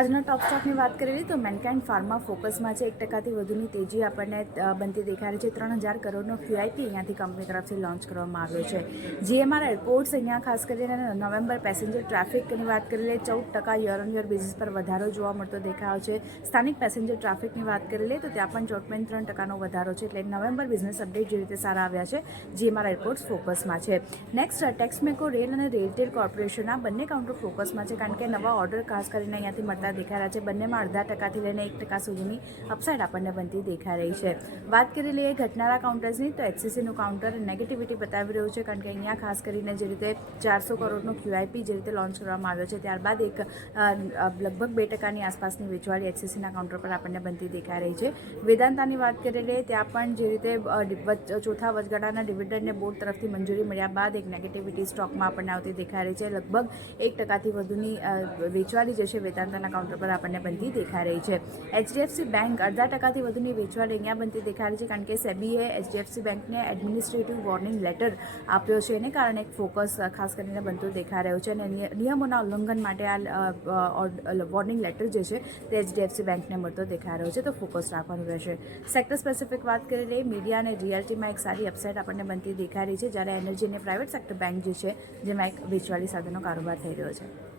આજના ટોપ સ્ટોકની વાત કરીએ તો મેનકાઇન્ડ ફાર્મા ફોકસમાં છે. 1% વધુની તેજી આપણને બનતી દેખાય છે. 3000 કરોડનો QIP અહીંયાથી કંપની તરફથી લોન્ચ કરવામાં આવ્યો છે. GMR એરપોર્ટ્સ અહીંયા ખાસ કરીને નવેમ્બર પેસેન્જર ટ્રાફિકની વાત કરી લઈએ 14% યર ઓન યર બેઝિસ પર વધારો જોવા મળતો દેખાયો છે. સ્થાનિક પેસેન્જર ટ્રાફિકની વાત કરી લઈએ તો ત્યાં પણ 14.3%નો વધારો છે. એટલે નવેમ્બર બિઝનેસ અપડેટ જે રીતે સારા આવ્યા છે GMR એરપોર્ટ્સ ફોકસમાં છે. નેક્સ્ટ ટેક્સમેકો રેલ અને રેલટેલ કોર્પોરેશન આ બંને કાઉન્ટર ફોકસમાં છે, કારણ કે નવા ઓર્ડર ખાસ કરીને અહીંયાથી મળતા દેખાઈ રહ્યા છે. બંનેમાં 0.5% લઈને 1% સુધીની અપસાઇડ આપણને બનતી દેખાઈ રહી છે. વાત કરી લઈએ ઘટનારા કાઉન્ટર્સની તો એચસીસીનું કાઉન્ટર નેગેટિવિટી બતાવી રહ્યું છે, કારણ કે અહીંયા ખાસ કરીને જે રીતે 400 કરોડનો QIP જે રીતે લોન્ચ કરવામાં આવ્યો છે ત્યારબાદ એક લગભગ 2%ની આસપાસની વેચવાળી એચસીસીના કાઉન્ટર પર આપણને બનતી દેખાઈ રહી છે. વેદાંતાની વાત કરી લઈએ ત્યાં પણ જે રીતે ચોથા વચગાળાના ડિવિડન્ડને બોર્ડ તરફથી મંજૂરી મળ્યા બાદ એક નેગેટિવિટી સ્ટોકમાં આપણને આવતી દેખાઈ રહી છે. લગભગ 1%થી વધુની વેચવાળી જે છે વેદાંતાના કાઉન્ટર પર આપણને બનતી દેખાઈ રહી છે. HDFC બેંક 0.5%થી વધુની વેચવાળી અહીંયા બનતી દેખાઈ રહી છે, કારણ કે સેબીએ HDFC બેંકને એડમિનિસ્ટ્રેટિવ વોર્નિંગ લેટર આપ્યો છે. એને કારણે એક ફોકસ ખાસ કરીને બનતું દેખાઈ રહ્યું છે અને નિયમોના ઉલ્લંઘન માટે આ વોર્નિંગ લેટર જે છે તે HDFC બેંકને મળતો દેખાઈ રહ્યો છે, તો ફોકસ રાખવાનું રહેશે. સેક્ટર સ્પેસિફિક વાત કરી લઈએ મીડિયા અને રિયાલિટીમાં એક સારી અપસાઇડ આપણને બનતી દેખાઈ રહી છે, જ્યારે એનર્જી અને પ્રાઇવેટ સેક્ટર બેંક જે છે જેમાં એક વેચવાળી સાથેનો કારોબાર થઈ રહ્યો છે.